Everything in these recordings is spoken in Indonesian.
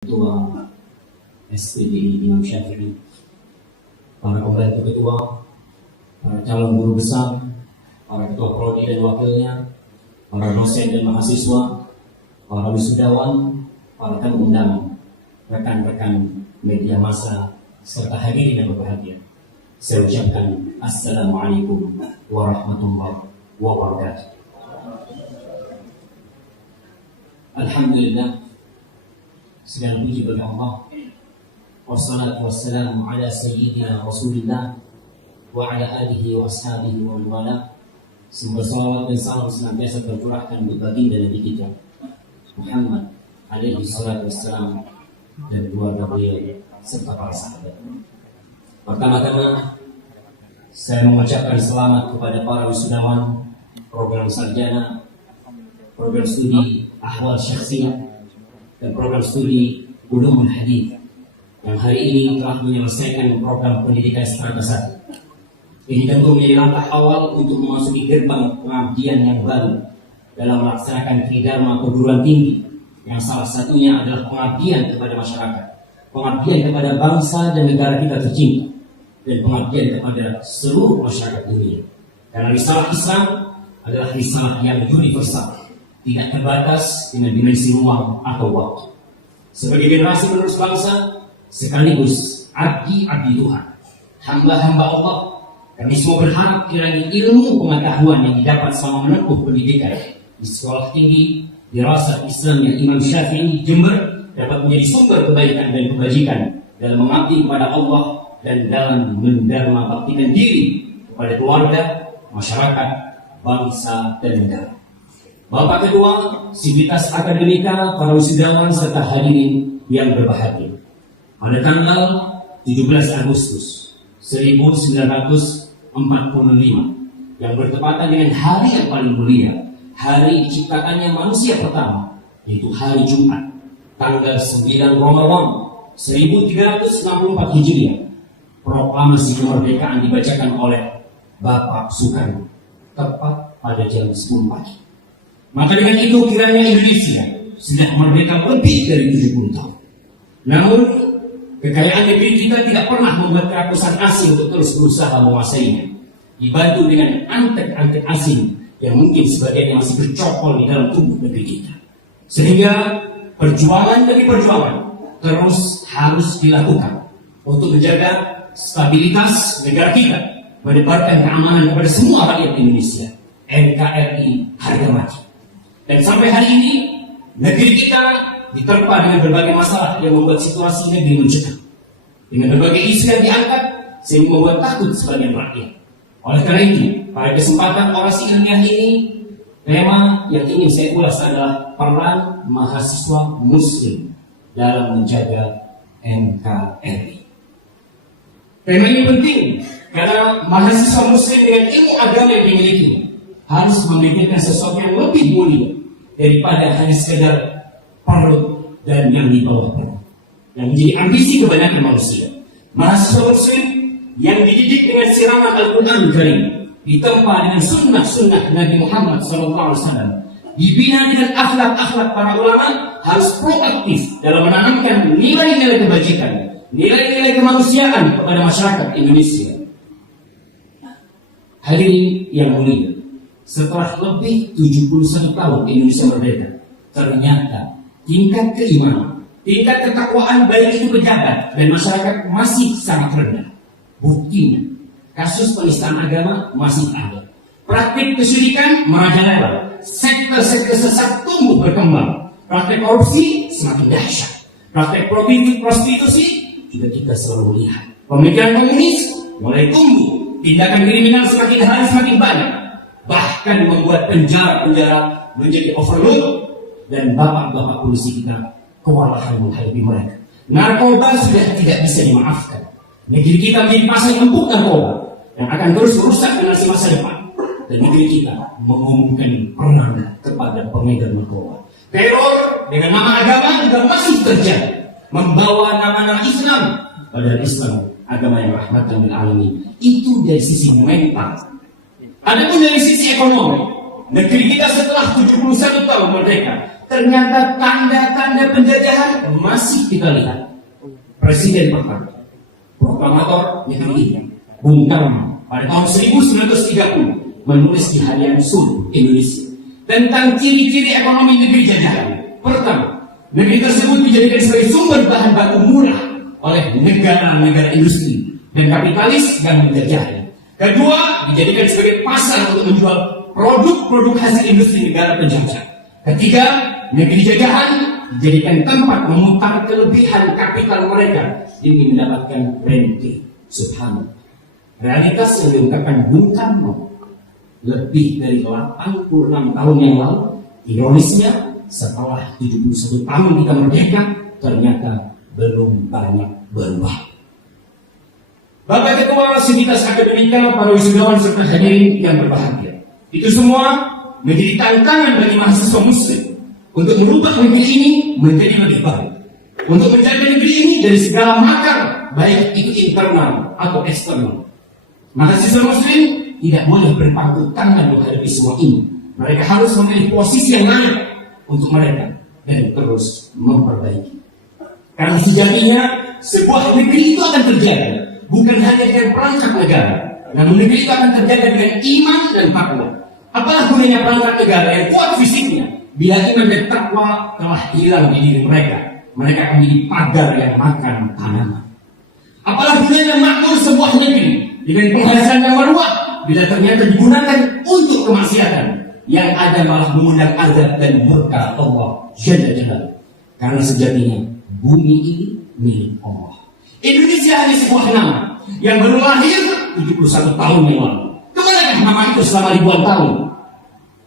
Ketua SPDI Imam Syafi'i, para pembantu ketua, para calon guru besar, para ketua prodi dan wakilnya, para dosen dan mahasiswa, para wisudawan, para tamu undangan, rekan-rekan media massa, serta hadirin yang berbahagia. Saya ucapkan Assalamualaikum warahmatullahi wabarakatuh. Alhamdulillah, segala puji bagi Allah. Wassalatu wassalamu ala sayyidina Rasulillah wa ala alihi wa ashabihi wa wala. Semoga salawat dan salam senantiasa tercurahkan untuk baginda Nabi kita Muhammad alaihi salatu wassalam dan keluarga beliau serta para sahabat. Pertama-tama saya mengucapkan selamat kepada para wisudawan program sarjana, program studi ahwal syakhsiyah dan program studi ulumul hadis yang hari ini telah menyelesaikan program pendidikan strata 1. Ini tentu menjadi langkah awal untuk memasuki gerbang pengabdian yang baru dalam melaksanakan tridharma perguruan tinggi, yang salah satunya adalah pengabdian kepada masyarakat, pengabdian kepada bangsa dan negara kita tercinta, dan pengabdian kepada seluruh masyarakat dunia. Karena risalah Islam adalah risalah yang universal, tidak terbatas dengan dimensi ruang atau waktu. Sebagai generasi penerus bangsa, sekaligus abdi-abdi Tuhan, hamba-hamba Allah, kami semua berharap kiranya ilmu pengetahuan yang didapat selama menempuh pendidikan di sekolah tinggi dirasat Islam yang Imam Syafi'i Jember dapat menjadi sumber kebaikan dan kebajikan dalam mengabdi kepada Allah dan dalam mendharma baktikan diri kepada keluarga, masyarakat, bangsa, dan negara. Bapak Ketua, sivitas akademika, para wisudawan, serta hadirin yang berbahagia. Pada tanggal 17 Agustus 1945 yang bertepatan dengan hari yang paling mulia, hari diciptakannya manusia pertama, yaitu hari Jumat, tanggal 9 Ramadan 1364 Hijriah, proklamasi kemerdekaan dibacakan oleh Bapak Soekarno tepat pada jam 10 pagi. Maka dengan itu kiranya Indonesia sudah merdeka lebih dari 70 tahun. Namun kekayaan negeri kita tidak pernah membuat kerakusan asing untuk terus berusaha menguasainya, dibantu dengan antek-antek asing yang mungkin sebagiannya masih bercokol di dalam tubuh negeri kita. Sehingga perjuangan demi perjuangan terus harus dilakukan untuk menjaga stabilitas negara kita, mendebarkan keamanan kepada semua rakyat Indonesia. NKRI harga mati. Dan sampai hari ini negeri kita diterpa dengan berbagai masalah yang membuat situasi negeri mencekam, dengan berbagai isu yang diangkat sehingga membuat takut sebagian rakyat. Oleh karena itu, pada kesempatan orasi ilmiah ini, tema yang ingin saya ulas adalah peran mahasiswa Muslim dalam menjaga NKRI. Tema ini penting karena mahasiswa Muslim dengan ilmu agama yang dimiliki harus memikirkan sesuatu yang lebih mulia daripada hanya sekedar perut dan yang di bawah perut, yang menjadi ambisi kebanyakan manusia. Mahasiswa Muslim yang dididik dengan siraman Al-Quran Karim, ditempa dengan sunnah-sunnah Nabi Muhammad SAW, dibina dengan akhlak-akhlak para ulama, harus proaktif dalam menanamkan nilai-nilai kebajikan, nilai-nilai kemanusiaan kepada masyarakat Indonesia. Hadirin yang mulia, setelah lebih 71 tahun Indonesia merdeka, ternyata tingkat keimanan, tingkat ketakwaan baik itu pejabat dan masyarakat masih sangat rendah. Buktinya, kasus penistaan agama masih ada. Praktik kesyirikan merajalela, sekte-sekte sesat tumbuh berkembang. Praktik korupsi semakin dahsyat. Praktik prostitusi juga kita selalu lihat. Pemikiran komunis mulai tumbuh. Tindakan kriminal semakin hari semakin banyak. Bahkan membuat penjara-penjara menjadi overload, dan bapak-bapak polisi kita kewalahan menghadapi mereka. Narkoba sudah tidak bisa dimaafkan. Negeri kita menjadi pasar empuk narkoba yang akan terus merusak generasi masa depan. Dan negeri kita mengumumkan perang kepada pengedar narkoba. Teror dengan nama agama juga masih terjadi, membawa nama-nama Islam, padahal Islam agama yang rahmatan lil alamin. Itu dari sisi mental. Adapun dari sisi ekonomi, negeri kita setelah 71 tahun merdeka ternyata tanda-tanda penjajahan masih kita lihat. Presiden pertama, proklamator negeri ini, Bung Karno, pada tahun 1930 menulis di Harian Suluh Indonesia tentang ciri-ciri ekonomi negeri jajahan. Pertama, negeri tersebut dijadikan sebagai sumber bahan baku murah oleh negara-negara industri dan kapitalis yang menjajahnya. Kedua, dijadikan sebagai pasar untuk menjual produk-produk hasil industri negara penjajah. Ketiga, negeri jajahan dijadikan tempat memutar kelebihan kapital mereka demi mendapatkan rente. Subhanallah. Realitas yang diungkapkan Bung Karno lebih dari 86 tahun yang lalu, ironisnya setelah 71 tahun kita merdeka, ternyata belum banyak berubah. Bapak Ketua Sivitas Akademika, para wisudawan serta hadirin yang berbahagia, itu semua menjadi tantangan bagi mahasiswa muslim untuk merubah negeri ini menjadi lebih baik, untuk menjaga negeri ini dari segala makar, baik itu internal atau eksternal. Mahasiswa muslim tidak boleh berpangku tangan menghadapi semua ini. Mereka harus memilih posisi yang layak untuk mereka dan terus memperbaiki. Karena sejatinya sebuah negeri itu akan terjaga bukan hanya dengan perangkat negara, namun negeri itu akan terjaga dengan iman dan takwa. Apalah gunanya perangkat negara yang kuat fisiknya bila iman dan takwa telah hilang di diri mereka? Mereka akan menjadi pagar yang makan tanaman. Apalah gunanya makmur sebuah negeri dengan penghasilan yang meluas bila ternyata digunakan untuk kemaksiatan, yang ada malah mengundang azab dan murka Allah Jalla Jalaluhu. Karena sejatinya bumi ini milik Allah. Indonesia hanya sebuah nama yang baru lahir 71 tahun yang lalu. Kemanakah nama itu selama ribuan tahun?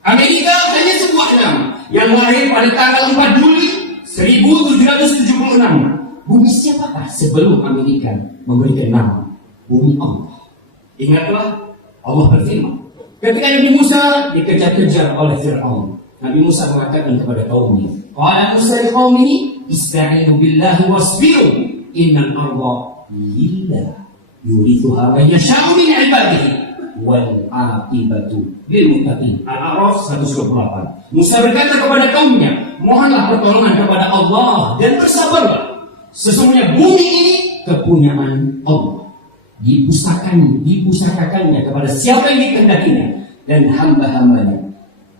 Amerika hanya sebuah nama yang lahir pada tanggal 4 Juli 1776. Bumi siapakah sebelum Amerika memberikan nama? Bumi Allah. Ingatlah Allah berfirman, ketika Nabi Musa dikejar-kejar oleh Fir'aun, Nabi Musa mengatakan kepada kaumnya, qala Musa liqaumihi ista'inu billahi wasbiru innal arda lillah yurithuha man yasha'u min ibadihi wal aqibatu lil muttaqin. Al-A'raf 128. Musa berkata kepada kaumnya, mohonlah pertolongan kepada Allah dan bersabarlah. Sesungguhnya bumi ini kepunyaan Allah. Dipusakakannya kepada siapa yang dikehendakinya dan hamba-hambanya,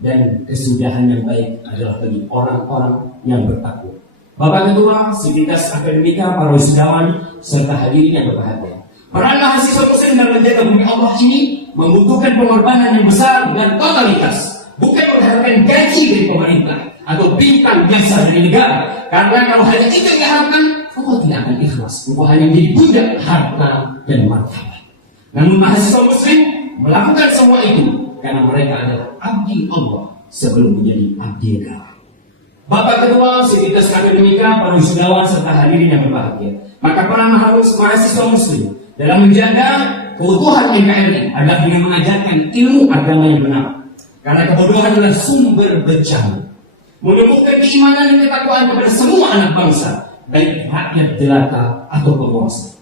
dan kesudahan yang baik adalah bagi orang-orang yang bertakwa. Bapak Ketua Sivitas Akademika, para wisudawan serta hadirin yang berbahagia, peran mahasiswa muslim dalam menjaga bumi Allah ini membutuhkan pengorbanan yang besar dan totalitas, bukan mengharapkan gaji dari pemerintah atau bintang jasa dari negara. Karena kalau hanya itu yang diharapkan, Allah tidak akan ikhlas. Allah hanya menjadi budak harta dan martabat. Namun mahasiswa muslim melakukan semua itu karena mereka adalah abdi Allah sebelum menjadi abdi negara. Bapak Ketua Sivitas Akademika, para wisudawan serta hadirin yang berbahagia, maka peran mahasiswa muslim dalam menjaga keutuhan NKRI adalah dengan mengajarkan ilmu agama yang benar. Karena kebodohan adalah sumber bencana. Menumbuhkan keimanan dan ketakwaan kepada semua anak bangsa, baik rakyat jelata atau penguasa.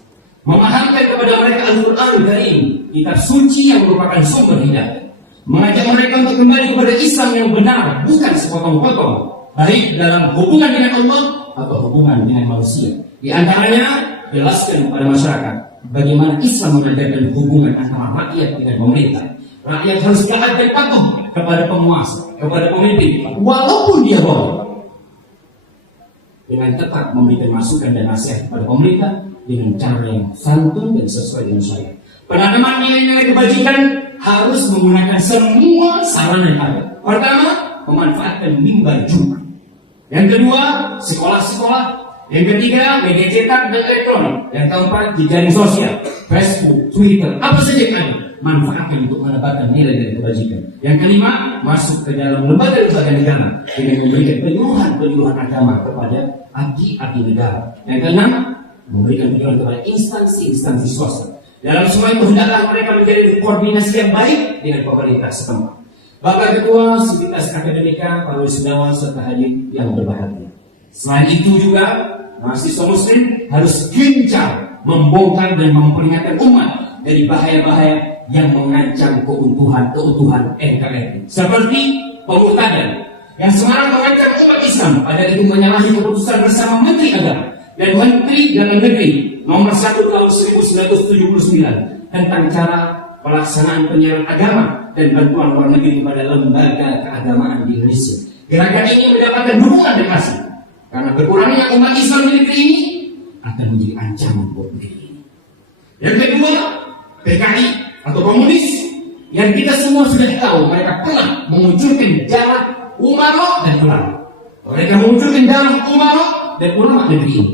Memahamkan kepada mereka Al-Quran Karim, kitab suci yang merupakan sumber hidayah. Mengajak mereka untuk kembali kepada Islam yang benar, bukan sepotong-potong, baik dalam hubungan dengan Allah atau hubungan dengan manusia. Di antaranya, jelaskan kepada masyarakat bagaimana Islam mengajarkan hubungan antara rakyat dengan pemerintah. Rakyat harus taat dan patuh kepada penguasa, kepada pemimpin, walaupun dia boleh, dengan tetap memberikan masukan dan nasihat kepada pemerintah dengan cara yang santun dan sesuai dengan syariat. Penanaman nilai-nilai kebajikan harus menggunakan semua sarana yang ada. Pertama, memanfaatkan mimbar Jumat. Yang kedua, sekolah-sekolah. Yang ketiga, media cetak dan elektronik. Yang keempat, jejaring sosial, Facebook, Twitter, apa saja yang ada, manfaatkan untuk mendapatkan nilai dari kebajikan. Yang kelima, masuk ke dalam lembaga-lembaga negara dengan memberikan penyuluhan agama kepada abdi-abdi negara. Yang keenam, memberikan penyuluhan kepada instansi-instansi swasta. Dalam semua itu hendaklah mereka menjadi koordinasi yang baik dengan pemerintah setempat. Bapak Ketua Sivitas Akademika, para wisudawan serta hadirin yang berbahagia. Selain itu juga, mahasiswa muslim harus gencar membongkar dan memperingatkan umat dari bahaya-bahaya yang mengancam keutuhan NKRI, seperti pemurtadan, yang semangat mengancam umat Islam, pada itu menyalahi keputusan bersama Menteri Agama dan Menteri Dalam Negeri nomor 1 tahun 1979 tentang cara pelaksanaan penyiaran agama dan bantuan luar negeri kepada lembaga keagamaan di Indonesia. Gerakan ini mendapatkan dukungan dan masif karena berkurangnya umat Islam di negeri ini akan menjadi ancaman buat negeri ini. Yang kedua, PKI atau komunis yang kita semua sudah tahu mereka pernah mengunculkan jalan umara dan ulama. Mereka mengunculkan jalan umara dan ulama negeri ini.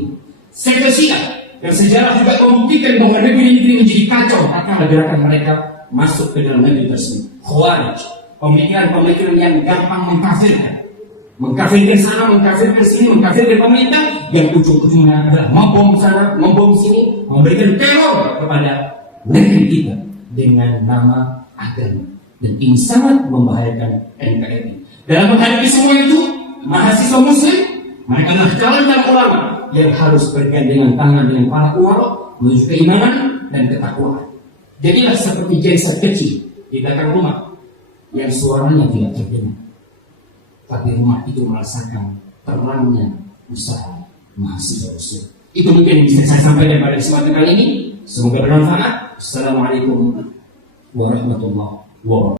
Sekte Syiah yang sejarah juga membuktikan bahwa negeri menjadi kacau karena gerakan mereka masuk ke dalam negeri tersebut. Khawarij, pemikiran-pemikiran yang gampang mengkafirkan sana, mengkafirkan sini, mengkafirkan pemerintah, yang ujung-ujungnya adalah membom sana, membom sini, memberikan teror kepada negeri kita dengan nama agama, dan ini sangat membahayakan NKRI. Dalam menghadapi semua itu, mahasiswa Muslim mereka adalah calon ulama yang harus bergandengan tangan dengan para ulama menuju keimanan dan ketakwaan. Jadilah seperti genset kecil di belakang rumah yang suaranya tidak terdengar, tapi rumah itu merasakan terangnya usaha mahasiswa Muslim. Itu mungkin bisa saya sampaikan pada kesempatan kali ini. Semoga bermanfaat. Assalamualaikum warahmatullahi wabarakatuh.